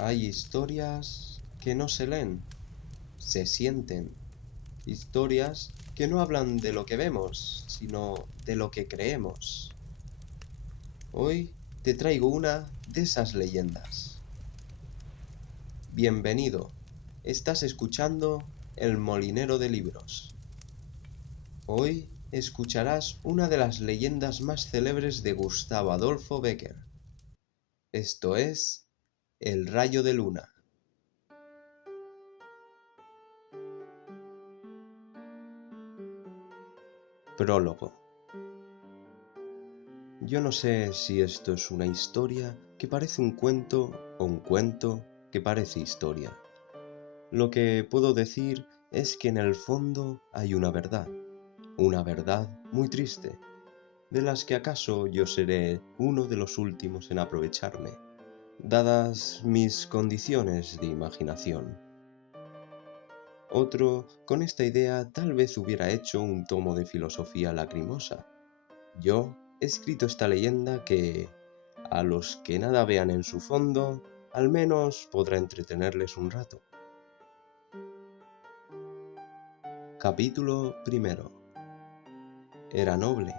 Hay historias que no se leen, se sienten. Historias que no hablan de lo que vemos, sino de lo que creemos. Hoy te traigo una de esas leyendas. Bienvenido. Estás escuchando El Molinero de Libros. Hoy escucharás una de las leyendas más célebres de Gustavo Adolfo Bécquer. Esto es El Rayo de Luna. Prólogo. Yo no sé si esto es una historia que parece un cuento o un cuento que parece historia. Lo que puedo decir es que en el fondo hay una verdad muy triste, de las que acaso yo seré uno de los últimos en aprovecharme, dadas mis condiciones de imaginación. Otro, con esta idea, tal vez hubiera hecho un tomo de filosofía lacrimosa. Yo he escrito esta leyenda que, a los que nada vean en su fondo, al menos podrá entretenerles un rato. Capítulo primero. Era noble.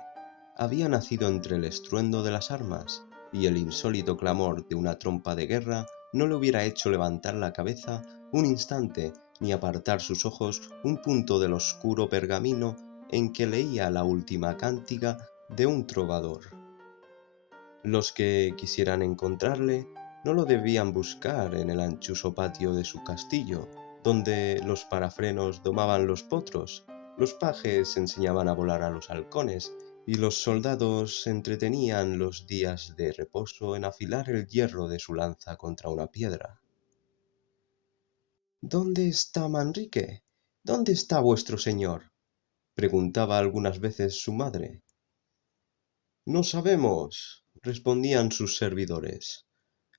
Había nacido entre el estruendo de las armas, y el insólito clamor de una trompa de guerra no le hubiera hecho levantar la cabeza un instante ni apartar sus ojos un punto del oscuro pergamino en que leía la última cántiga de un trovador. Los que quisieran encontrarle no lo debían buscar en el anchuso patio de su castillo, donde los parafrenos domaban los potros, los pajes enseñaban a volar a los halcones y los soldados entretenían los días de reposo en afilar el hierro de su lanza contra una piedra. ¿Dónde está Manrique? ¿Dónde está vuestro señor?, preguntaba algunas veces su madre. No sabemos, respondían sus servidores.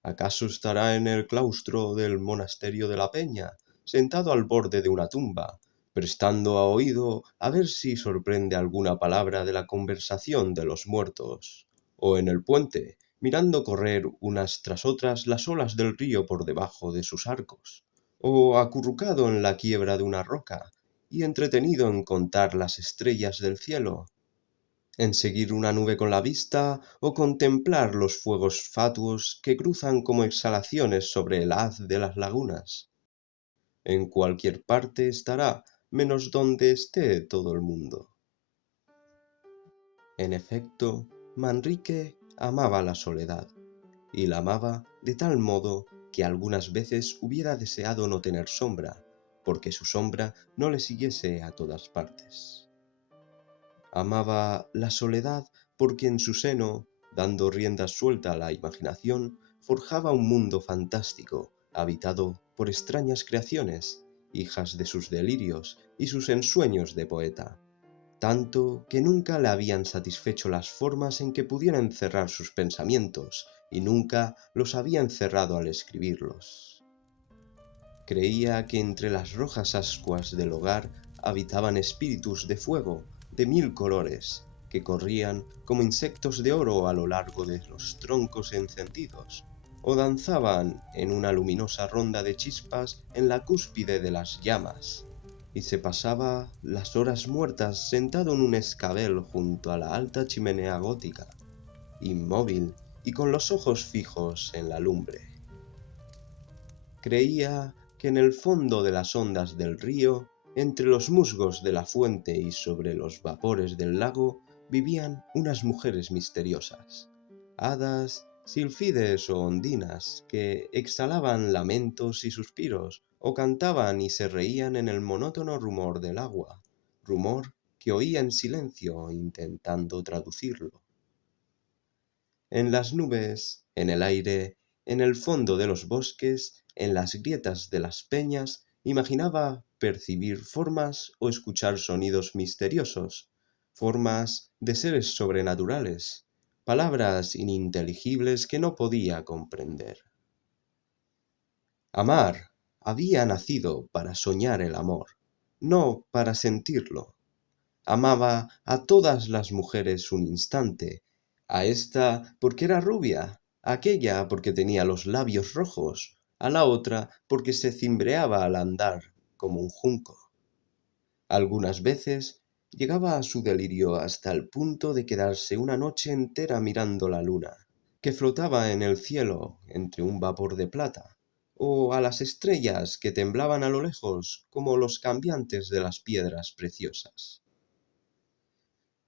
¿Acaso estará en el claustro del monasterio de la Peña, sentado al borde de una tumba, prestando a oído a ver si sorprende alguna palabra de la conversación de los muertos? ¿O en el puente, mirando correr unas tras otras las olas del río por debajo de sus arcos? ¿O acurrucado en la quiebra de una roca y entretenido en contar las estrellas del cielo? ¿En seguir una nube con la vista o contemplar los fuegos fatuos que cruzan como exhalaciones sobre el haz de las lagunas? En cualquier parte estará, menos donde esté todo el mundo. En efecto, Manrique amaba la soledad, y la amaba de tal modo que algunas veces hubiera deseado no tener sombra, porque su sombra no le siguiese a todas partes. Amaba la soledad porque en su seno, dando rienda suelta a la imaginación, forjaba un mundo fantástico, habitado por extrañas creaciones, hijas de sus delirios y sus ensueños de poeta, tanto que nunca le habían satisfecho las formas en que pudiera encerrar sus pensamientos, y nunca los había encerrado al escribirlos. Creía que entre las rojas ascuas del hogar habitaban espíritus de fuego, de 1000 colores, que corrían como insectos de oro a lo largo de los troncos encendidos, o danzaban en una luminosa ronda de chispas en la cúspide de las llamas, y se pasaba las horas muertas sentado en un escabel junto a la alta chimenea gótica, inmóvil y con los ojos fijos en la lumbre. Creía que en el fondo de las ondas del río, entre los musgos de la fuente y sobre los vapores del lago, vivían unas mujeres misteriosas, hadas, silfides o ondinas, que exhalaban lamentos y suspiros, o cantaban y se reían en el monótono rumor del agua, rumor que oía en silencio intentando traducirlo. En las nubes, en el aire, en el fondo de los bosques, en las grietas de las peñas, imaginaba percibir formas o escuchar sonidos misteriosos, formas de seres sobrenaturales, palabras ininteligibles que no podía comprender. Amar había nacido para soñar el amor, no para sentirlo. Amaba a todas las mujeres un instante, a esta porque era rubia, a aquella porque tenía los labios rojos, a la otra porque se cimbreaba al andar como un junco. Algunas veces llegaba a su delirio hasta el punto de quedarse una noche entera mirando la luna, que flotaba en el cielo entre un vapor de plata, o a las estrellas que temblaban a lo lejos como los cambiantes de las piedras preciosas.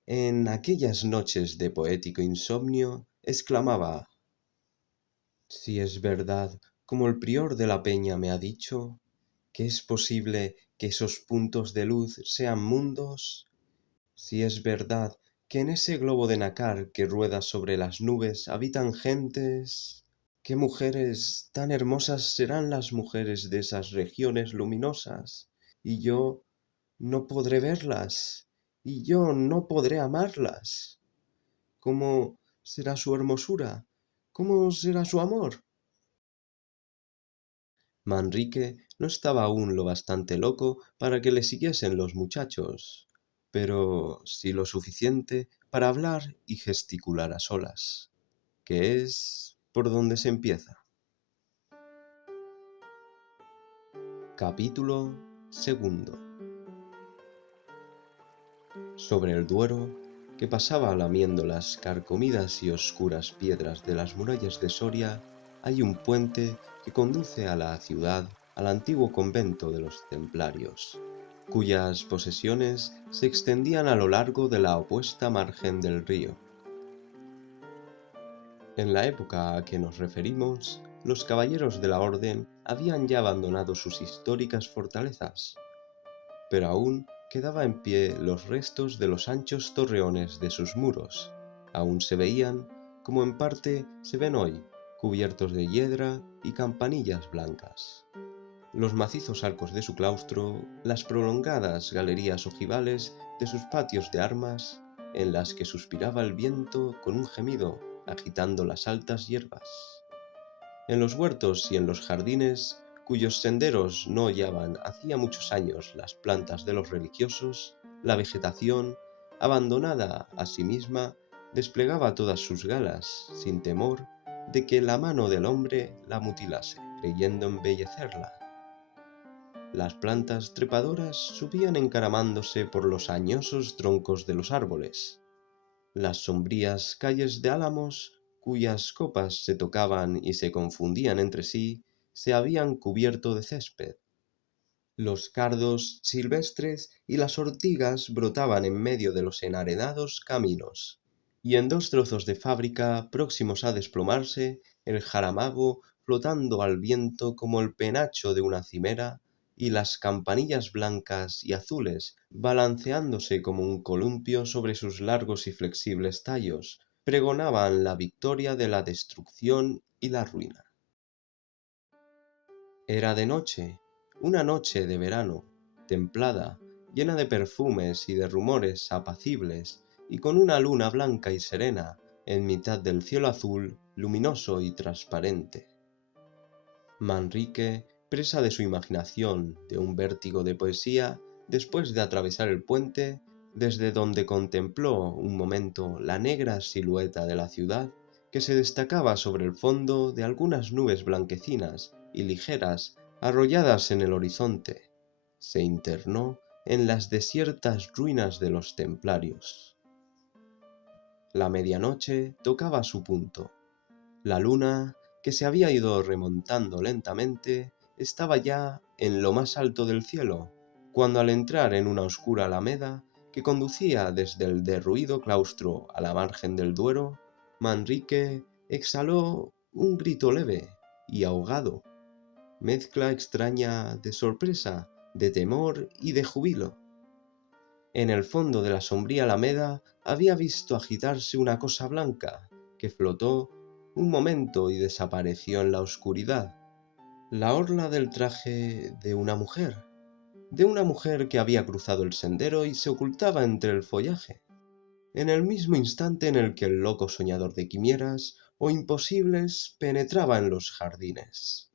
En aquellas noches de poético insomnio, exclamaba: si es verdad, como el prior de la peña me ha dicho, que es posible que esos puntos de luz sean mundos, si es verdad que en ese globo de nácar que rueda sobre las nubes habitan gentes, ¿qué mujeres tan hermosas serán las mujeres de esas regiones luminosas? Y yo no podré verlas, y yo no podré amarlas. ¿Cómo será su hermosura? ¿Cómo será su amor? Manrique no estaba aún lo bastante loco para que le siguiesen los muchachos, pero sí lo suficiente para hablar y gesticular a solas, que es por donde se empieza. Capítulo segundo. Sobre el Duero, que pasaba lamiendo las carcomidas y oscuras piedras de las murallas de Soria, hay un puente que conduce a la ciudad, al antiguo convento de los templarios, cuyas posesiones se extendían a lo largo de la opuesta margen del río. En la época a que nos referimos, los caballeros de la Orden habían ya abandonado sus históricas fortalezas, pero aún quedaba en pie los restos de los anchos torreones de sus muros. Aún se veían, como en parte se ven hoy, cubiertos de hiedra y campanillas blancas. Los macizos arcos de su claustro, las prolongadas galerías ojivales de sus patios de armas, en las que suspiraba el viento con un gemido agitando las altas hierbas. En los huertos y en los jardines, cuyos senderos no hollaban hacía muchos años las plantas de los religiosos, la vegetación, abandonada a sí misma, desplegaba todas sus galas, sin temor de que la mano del hombre la mutilase, creyendo embellecerla. Las plantas trepadoras subían encaramándose por los añosos troncos de los árboles. Las sombrías calles de álamos, cuyas copas se tocaban y se confundían entre sí, se habían cubierto de césped. Los cardos silvestres y las ortigas brotaban en medio de los enarenados caminos, y en dos trozos de fábrica próximos a desplomarse, el jaramago flotando al viento como el penacho de una cimera, y las campanillas blancas y azules balanceándose como un columpio sobre sus largos y flexibles tallos, pregonaban la victoria de la destrucción y la ruina. Era de noche, una noche de verano, templada, llena de perfumes y de rumores apacibles, y con una luna blanca y serena en mitad del cielo azul, luminoso y transparente. Manrique, presa de su imaginación, de un vértigo de poesía, después de atravesar el puente, desde donde contempló un momento la negra silueta de la ciudad, que se destacaba sobre el fondo de algunas nubes blanquecinas y ligeras arrolladas en el horizonte, se internó en las desiertas ruinas de los templarios. La medianoche tocaba su punto. La luna, que se había ido remontando lentamente, estaba ya en lo más alto del cielo, cuando al entrar en una oscura alameda que conducía desde el derruido claustro a la margen del Duero, Manrique exhaló un grito leve y ahogado, mezcla extraña de sorpresa, de temor y de júbilo. En el fondo de la sombría alameda había visto agitarse una cosa blanca que flotó un momento y desapareció en la oscuridad. La orla del traje de una mujer que había cruzado el sendero y se ocultaba entre el follaje, en el mismo instante en el que el loco soñador de quimieras o imposibles penetraba en los jardines.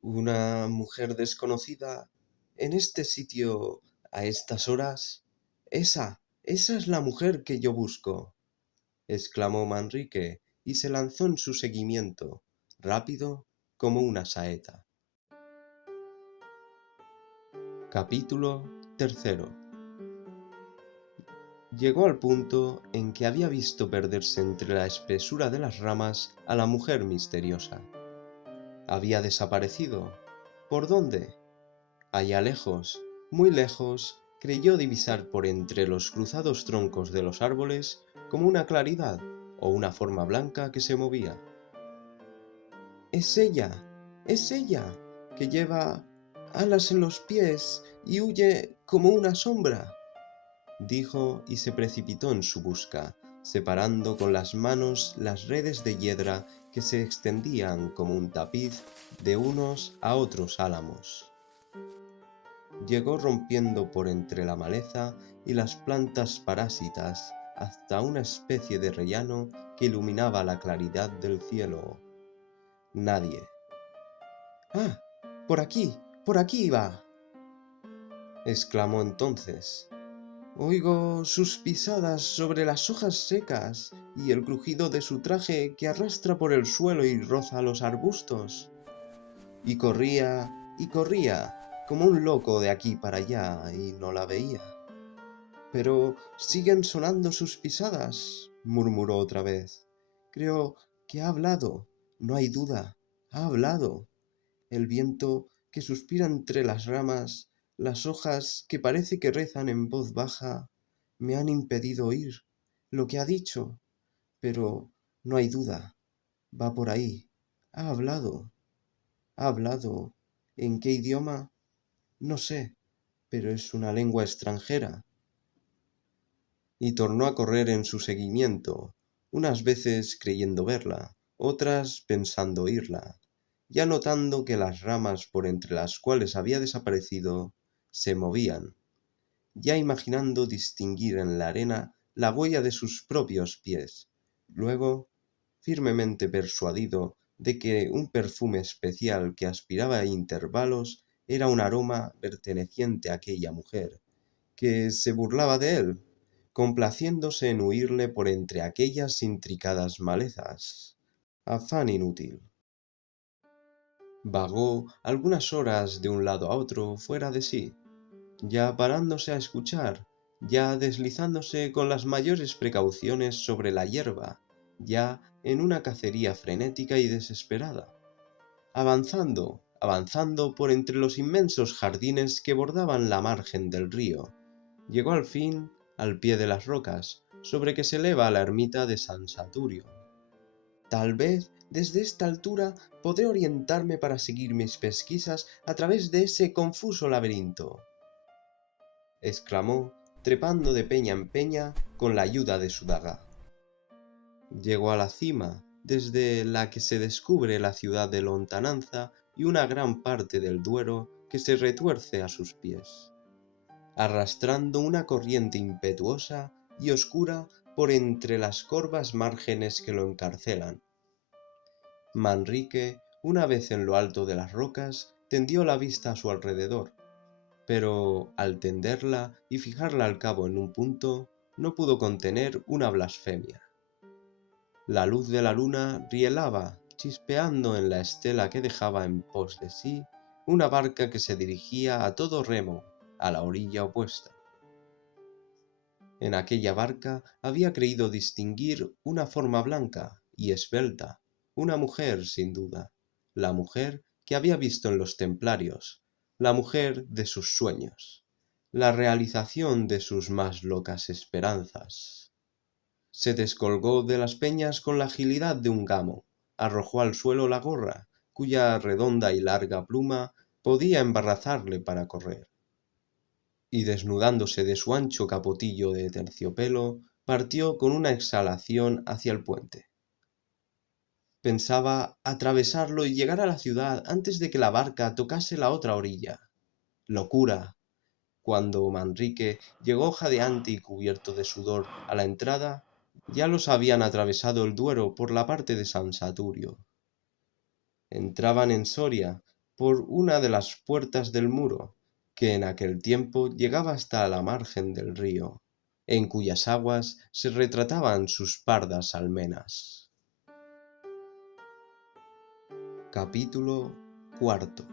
Una mujer desconocida en este sitio a estas horas. Esa es la mujer que yo busco, exclamó Manrique, y se lanzó en su seguimiento, rápido, como una saeta. Capítulo 3. Llegó al punto en que había visto perderse entre la espesura de las ramas a la mujer misteriosa. Había desaparecido. ¿Por dónde? Allá lejos, muy lejos, creyó divisar por entre los cruzados troncos de los árboles como una claridad o una forma blanca que se movía. Es ella, que lleva alas en los pies y huye como una sombra, dijo y se precipitó en su busca, separando con las manos las redes de hiedra que se extendían como un tapiz de unos a otros álamos. Llegó rompiendo por entre la maleza y las plantas parásitas hasta una especie de rellano que iluminaba la claridad del cielo. Nadie. ¡Ah! Por aquí va, exclamó entonces. Oigo sus pisadas sobre las hojas secas y el crujido de su traje que arrastra por el suelo y roza los arbustos. Y corría, como un loco de aquí para allá, y no la veía. Pero siguen sonando sus pisadas, murmuró otra vez. Creo que ha hablado, no hay duda, ha hablado. El viento que suspira entre las ramas, las hojas que parece que rezan en voz baja, me han impedido oír lo que ha dicho, pero no hay duda, va por ahí, ha hablado, ha hablado. ¿En qué idioma? No sé, pero es una lengua extranjera. Y tornó a correr en su seguimiento, unas veces creyendo verla, otras pensando oírla, ya notando que las ramas por entre las cuales había desaparecido se movían, ya imaginando distinguir en la arena la huella de sus propios pies. Luego, firmemente persuadido de que un perfume especial que aspiraba a intervalos era un aroma perteneciente a aquella mujer, que se burlaba de él, complaciéndose en huirle por entre aquellas intricadas malezas. Afán inútil. Vagó algunas horas de un lado a otro fuera de sí, ya parándose a escuchar, ya deslizándose con las mayores precauciones sobre la hierba, ya en una cacería frenética y desesperada, avanzando por entre los inmensos jardines que bordaban la margen del río. Llegó al fin al pie de las rocas, sobre que se eleva la ermita de San Saturio. Tal vez desde esta altura podré orientarme para seguir mis pesquisas a través de ese confuso laberinto, exclamó, trepando de peña en peña con la ayuda de su daga. Llegó a la cima, desde la que se descubre la ciudad de Lontananza y una gran parte del Duero que se retuerce a sus pies, arrastrando una corriente impetuosa y oscura por entre las corvas márgenes que lo encarcelan. Manrique, una vez en lo alto de las rocas, tendió la vista a su alrededor, pero al tenderla y fijarla al cabo en un punto, no pudo contener una blasfemia. La luz de la luna rielaba, chispeando en la estela que dejaba en pos de sí una barca que se dirigía a todo remo a la orilla opuesta. En aquella barca había creído distinguir una forma blanca y esbelta, una mujer sin duda, la mujer que había visto en los templarios, la mujer de sus sueños, la realización de sus más locas esperanzas. Se descolgó de las peñas con la agilidad de un gamo, arrojó al suelo la gorra, cuya redonda y larga pluma podía embarazarle para correr, y desnudándose de su ancho capotillo de terciopelo, partió con una exhalación hacia el puente. Pensaba atravesarlo y llegar a la ciudad antes de que la barca tocase la otra orilla. ¡Locura! Cuando Manrique llegó jadeante y cubierto de sudor a la entrada, ya los habían atravesado el Duero por la parte de San Saturio. Entraban en Soria por una de las puertas del muro, que en aquel tiempo llegaba hasta la margen del río, en cuyas aguas se retrataban sus pardas almenas. Capítulo cuarto.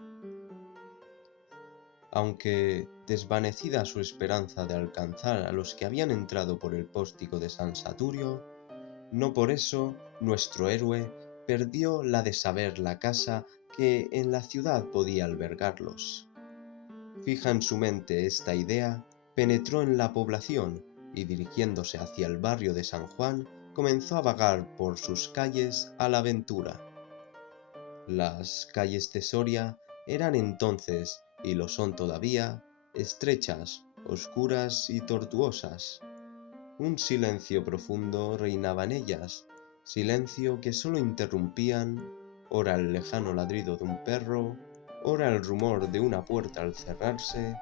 Aunque desvanecida su esperanza de alcanzar a los que habían entrado por el pórtico de San Saturio, no por eso nuestro héroe perdió la de saber la casa que en la ciudad podía albergarlos. Fija en su mente esta idea, penetró en la población y dirigiéndose hacia el barrio de San Juan, comenzó a vagar por sus calles a la aventura. Las calles de Soria eran entonces, y lo son todavía, estrechas, oscuras y tortuosas. Un silencio profundo reinaba en ellas, silencio que sólo interrumpían, ora el lejano ladrido de un perro, ora el rumor de una puerta al cerrarse,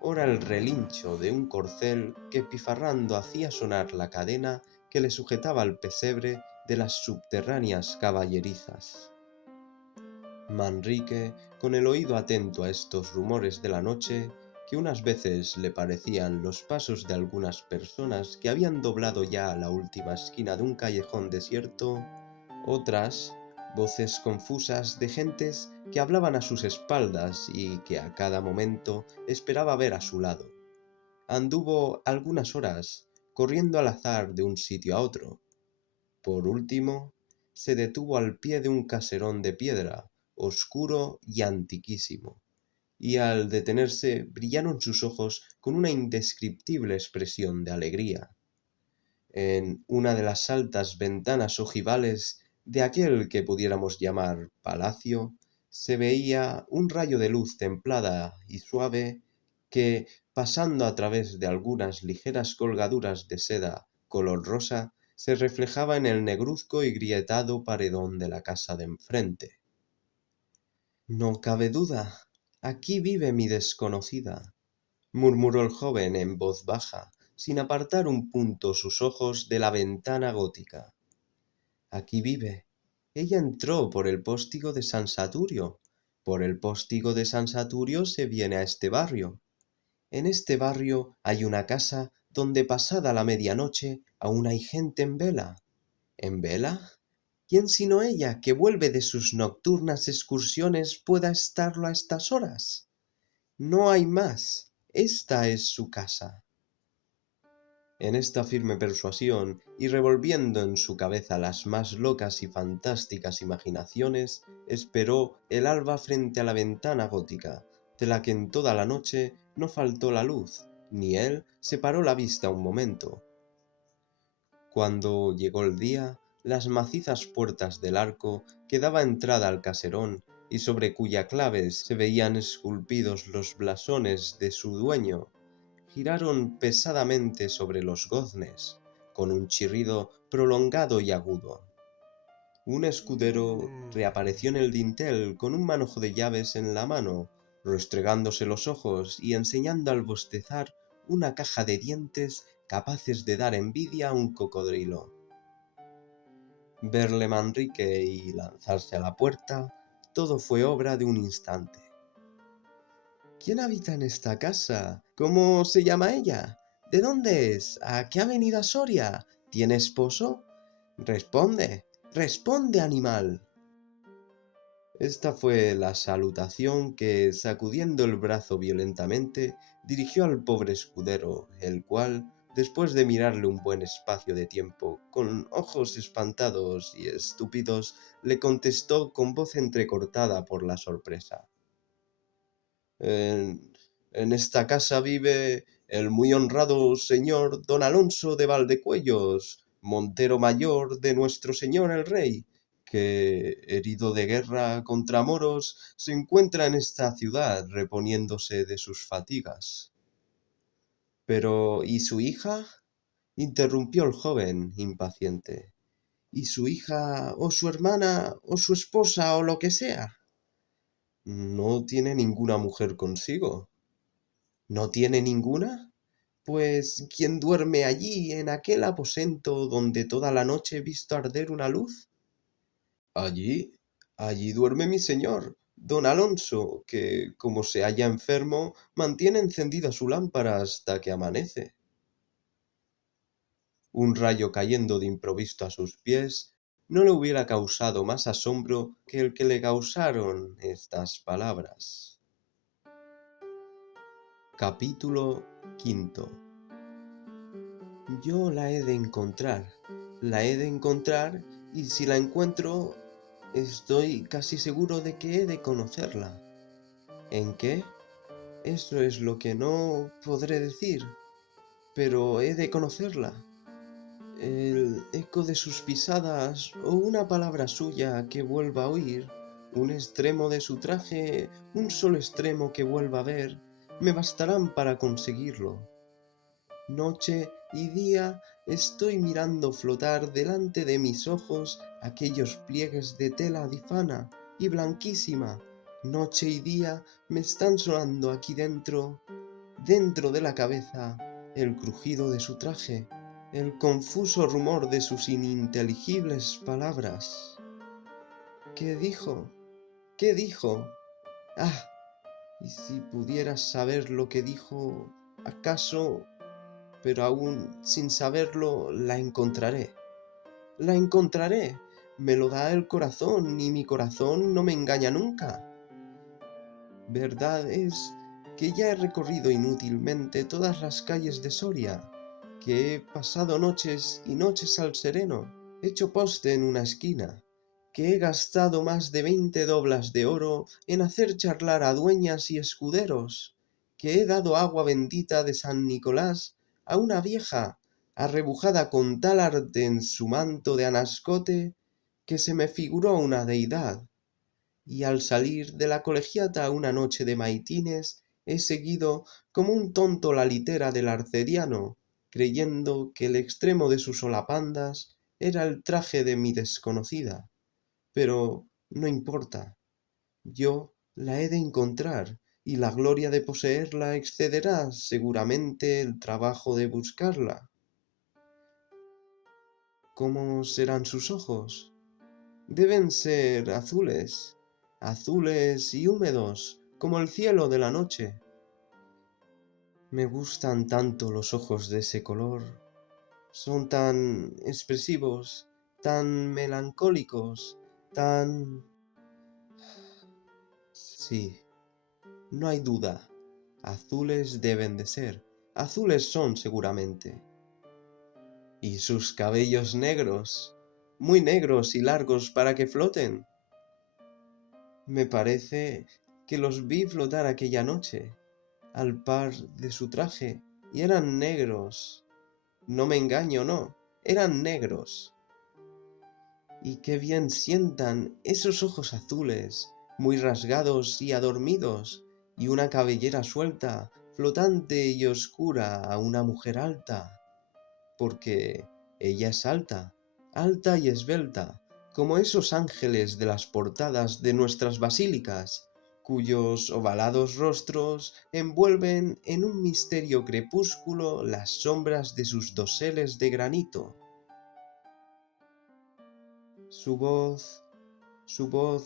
ora el relincho de un corcel que pifarrando hacía sonar la cadena que le sujetaba al pesebre de las subterráneas caballerizas. Manrique, con el oído atento a estos rumores de la noche, que unas veces le parecían los pasos de algunas personas que habían doblado ya la última esquina de un callejón desierto, otras, voces confusas de gentes que hablaban a sus espaldas y que a cada momento esperaba ver a su lado. Anduvo algunas horas, corriendo al azar de un sitio a otro. Por último, se detuvo al pie de un caserón de piedra, oscuro y antiquísimo, y al detenerse brillaron sus ojos con una indescriptible expresión de alegría. En una de las altas ventanas ojivales de aquel que pudiéramos llamar palacio, se veía un rayo de luz templada y suave que, pasando a través de algunas ligeras colgaduras de seda color rosa, se reflejaba en el negruzco y grietado paredón de la casa de enfrente. No cabe duda, aquí vive mi desconocida, murmuró el joven en voz baja, sin apartar un punto sus ojos de la ventana gótica. Aquí vive. Ella entró por el póstigo de San Saturio. Por el póstigo de San Saturio se viene a este barrio. En este barrio hay una casa donde pasada la medianoche aún hay gente en vela. ¿En vela? ¿Quién sino ella, que vuelve de sus nocturnas excursiones, pueda estarlo a estas horas? No hay más. Esta es su casa. En esta firme persuasión, y revolviendo en su cabeza las más locas y fantásticas imaginaciones, esperó el alba frente a la ventana gótica, de la que en toda la noche no faltó la luz, ni él separó la vista un momento. Cuando llegó el día, las macizas puertas del arco que daba entrada al caserón y sobre cuya claves se veían esculpidos los blasones de su dueño, giraron pesadamente sobre los goznes, con un chirrido prolongado y agudo. Un escudero reapareció en el dintel con un manojo de llaves en la mano, restregándose los ojos y enseñando al bostezar una caja de dientes capaces de dar envidia a un cocodrilo. Verle Manrique y lanzarse a la puerta, todo fue obra de un instante. ¿Quién habita en esta casa? ¿Cómo se llama ella? ¿De dónde es? ¿A qué ha venido a Soria? ¿Tiene esposo? Responde, responde, animal. Esta fue la salutación que, sacudiendo el brazo violentamente, dirigió al pobre escudero, el cual, después de mirarle un buen espacio de tiempo, con ojos espantados y estúpidos, le contestó con voz entrecortada por la sorpresa. En esta casa vive el muy honrado señor don Alonso de Valdecuellos, montero mayor de nuestro señor el rey, que, herido de guerra contra moros, se encuentra en esta ciudad reponiéndose de sus fatigas. Pero, ¿y su hija? Interrumpió el joven, impaciente. ¿Y su hija, o su hermana, o su esposa, o lo que sea? No tiene ninguna mujer consigo. ¿No tiene ninguna? Pues, ¿quién duerme allí, en aquel aposento donde toda la noche he visto arder una luz? Allí duerme mi señor, don Alonso, que, como se halla enfermo, mantiene encendida su lámpara hasta que amanece. Un rayo cayendo de improviso a sus pies, no le hubiera causado más asombro que el que le causaron estas palabras. Capítulo quinto. Yo la he de encontrar, y si la encuentro, estoy casi seguro de que he de conocerla. ¿En qué? Eso es lo que no podré decir, pero he de conocerla. El eco de sus pisadas o una palabra suya que vuelva a oír, un extremo de su traje, un solo extremo que vuelva a ver, me bastarán para conseguirlo. Noche y día estoy mirando flotar delante de mis ojos aquellos pliegues de tela difana y blanquísima. Noche y día me están sonando aquí dentro de la cabeza, el crujido de su traje, el confuso rumor de sus ininteligibles palabras. ¿Qué dijo? ¿Qué dijo? ¡Ah! Y si pudieras saber lo que dijo, acaso, pero aún sin saberlo, la encontraré. La encontraré. Me lo da el corazón y mi corazón no me engaña nunca. Verdad es que ya he recorrido inútilmente todas las calles de Soria, que he pasado noches y noches al sereno, hecho poste en una esquina, que he gastado más de 20 doblas de oro en hacer charlar a dueñas y escuderos, que he dado agua bendita de San Nicolás a una vieja, arrebujada con tal arte en su manto de anascote, que se me figuró una deidad. Y al salir de la colegiata una noche de maitines, he seguido como un tonto la litera del arcediano, creyendo que el extremo de sus holapandas era el traje de mi desconocida. Pero no importa, yo la he de encontrar, y la gloria de poseerla excederá seguramente el trabajo de buscarla. ¿Cómo serán sus ojos? Deben ser azules, azules y húmedos, como el cielo de la noche. Me gustan tanto los ojos de ese color. Son tan expresivos, tan melancólicos, tan... Sí, no hay duda. Azules deben de ser. Azules son seguramente. Y sus cabellos negros, muy negros y largos para que floten. Me parece que los vi flotar aquella noche, al par de su traje, y eran negros. No me engaño, no, eran negros. Y qué bien sientan esos ojos azules, muy rasgados y adormidos, y una cabellera suelta, flotante y oscura a una mujer alta, porque ella es alta, alta y esbelta, como esos ángeles de las portadas de nuestras basílicas, cuyos ovalados rostros envuelven en un misterio crepúsculo las sombras de sus doseles de granito. Su voz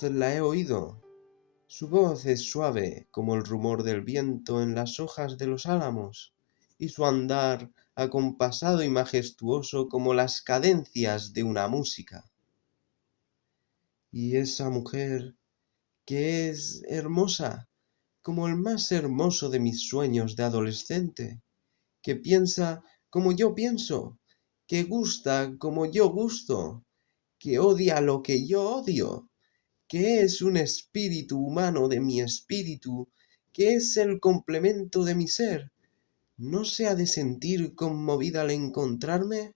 la he oído. Su voz es suave como el rumor del viento en las hojas de los álamos, y su andar acompasado y majestuoso como las cadencias de una música. Y esa mujer, que es hermosa, como el más hermoso de mis sueños de adolescente, que piensa como yo pienso, que gusta como yo gusto, que odia lo que yo odio, que es un espíritu humano de mi espíritu, que es el complemento de mi ser, ¿no se ha de sentir conmovida al encontrarme?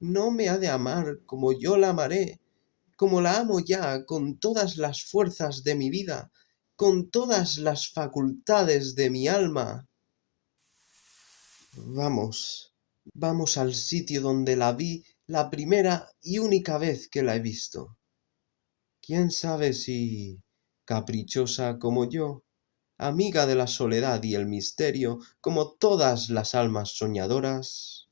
¿No me ha de amar como yo la amaré, como la amo ya con todas las fuerzas de mi vida, con todas las facultades de mi alma? Vamos, vamos al sitio donde la vi la primera y única vez que la he visto. ¿Quién sabe si, caprichosa como yo, amiga de la soledad y el misterio, como todas las almas soñadoras,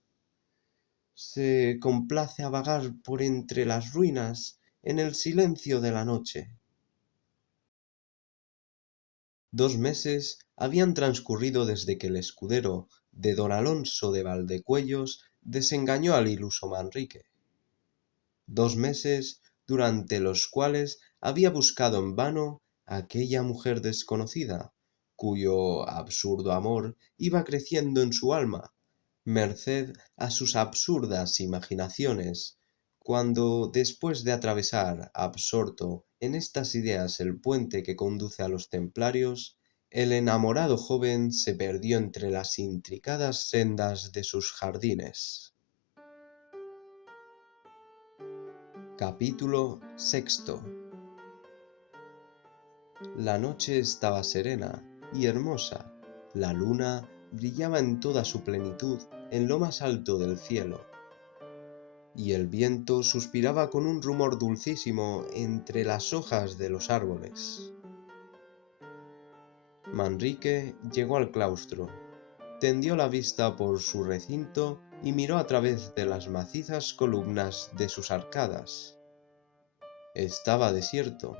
se complace a vagar por entre las ruinas en el silencio de la noche? 2 meses habían transcurrido desde que el escudero de don Alonso de Valdecuellos desengañó al iluso Manrique. 2 meses durante los cuales había buscado en vano a aquella mujer desconocida, cuyo absurdo amor iba creciendo en su alma, merced a sus absurdas imaginaciones, cuando, después de atravesar, absorto en estas ideas, el puente que conduce a los templarios, el enamorado joven se perdió entre las intricadas sendas de sus jardines. Capítulo sexto. La noche estaba serena y hermosa. La luna brillaba en toda su plenitud en lo más alto del cielo, y el viento suspiraba con un rumor dulcísimo entre las hojas de los árboles. Manrique llegó al claustro, tendió la vista por su recinto y miró a través de las macizas columnas de sus arcadas. Estaba desierto.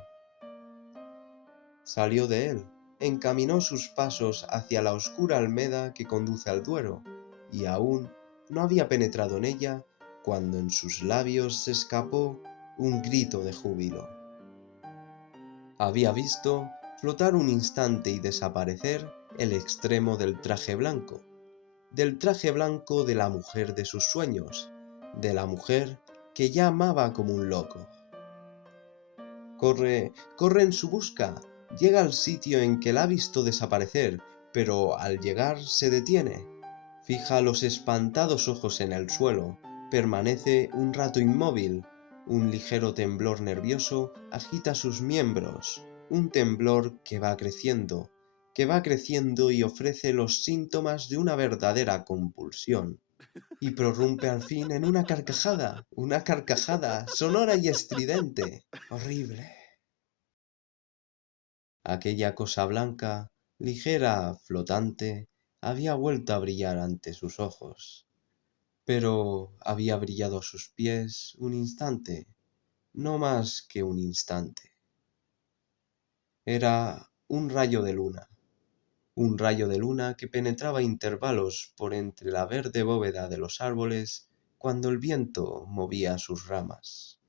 Salió de él, encaminó sus pasos hacia la oscura almeda que conduce al Duero, y aún no había penetrado en ella cuando en sus labios se escapó un grito de júbilo. Había visto flotar un instante y desaparecer el extremo del traje blanco de la mujer de sus sueños, de la mujer que ya amaba como un loco. Corre en su busca, llega al sitio en que la ha visto desaparecer, pero al llegar se detiene, fija los espantados ojos en el suelo, permanece un rato inmóvil, un ligero temblor nervioso agita sus miembros, un temblor que va creciendo y ofrece los síntomas de una verdadera compulsión, y prorrumpe al fin en una carcajada sonora y estridente, horrible. Aquella cosa blanca, ligera, flotante, había vuelto a brillar ante sus ojos, pero había brillado a sus pies un instante, no más que un instante. Era un rayo de luna que penetraba a intervalos por entre la verde bóveda de los árboles cuando el viento movía sus ramas.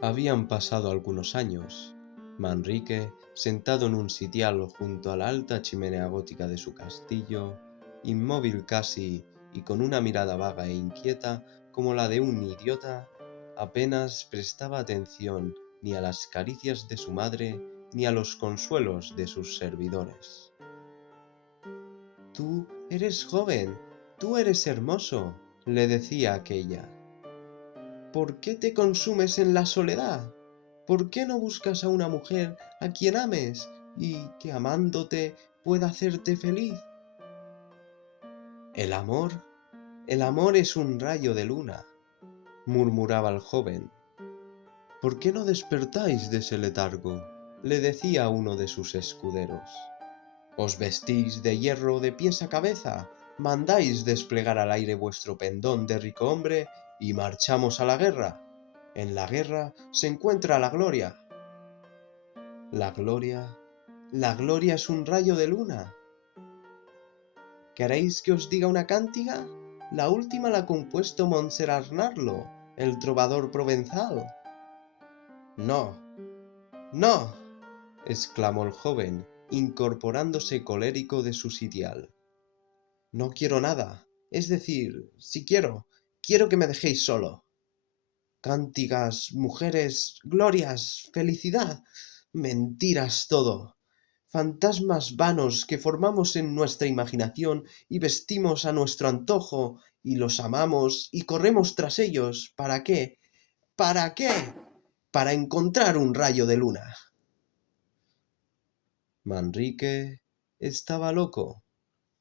Habían pasado algunos años. Manrique, sentado en un sitial junto a la alta chimenea gótica de su castillo, inmóvil casi y con una mirada vaga e inquieta como la de un idiota, apenas prestaba atención ni a las caricias de su madre ni a los consuelos de sus servidores. «Tú eres joven, tú eres hermoso», le decía aquella. «¿Por qué te consumes en la soledad? ¿Por qué no buscas a una mujer a quien ames y que amándote pueda hacerte feliz?» El amor es un rayo de luna», murmuraba el joven. «¿Por qué no despertáis de ese letargo?», le decía uno de sus escuderos. «Os vestís de hierro de pies a cabeza, mandáis desplegar al aire vuestro pendón de rico hombre y marchamos a la guerra. En la guerra se encuentra la gloria». La gloria es un rayo de luna». «¿Queréis que os diga una cántiga? La última la ha compuesto Montserrat Narlo, el trovador provenzal». «No, no», exclamó el joven, incorporándose colérico de su sitial. «No quiero nada, es decir, si quiero que me dejéis solo. Cántigas, mujeres, glorias, felicidad, mentiras todo. Fantasmas vanos que formamos en nuestra imaginación y vestimos a nuestro antojo y los amamos y corremos tras ellos. ¿Para qué? ¿Para qué? Para encontrar un rayo de luna». Manrique estaba loco.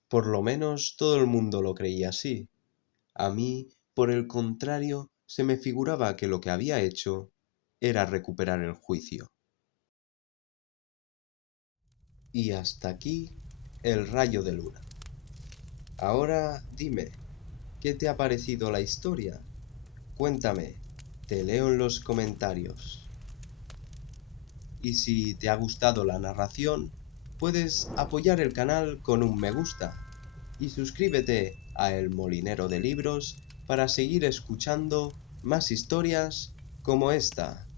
Por lo menos todo el mundo lo creía así. A mí, por el contrario, se me figuraba que lo que había hecho era recuperar el juicio. Y hasta aquí el rayo de luna. Ahora dime, ¿qué te ha parecido la historia? Cuéntame, te leo en los comentarios. Y si te ha gustado la narración, puedes apoyar el canal con un me gusta y suscríbete a El Molinero de Libros para seguir escuchando más historias como esta.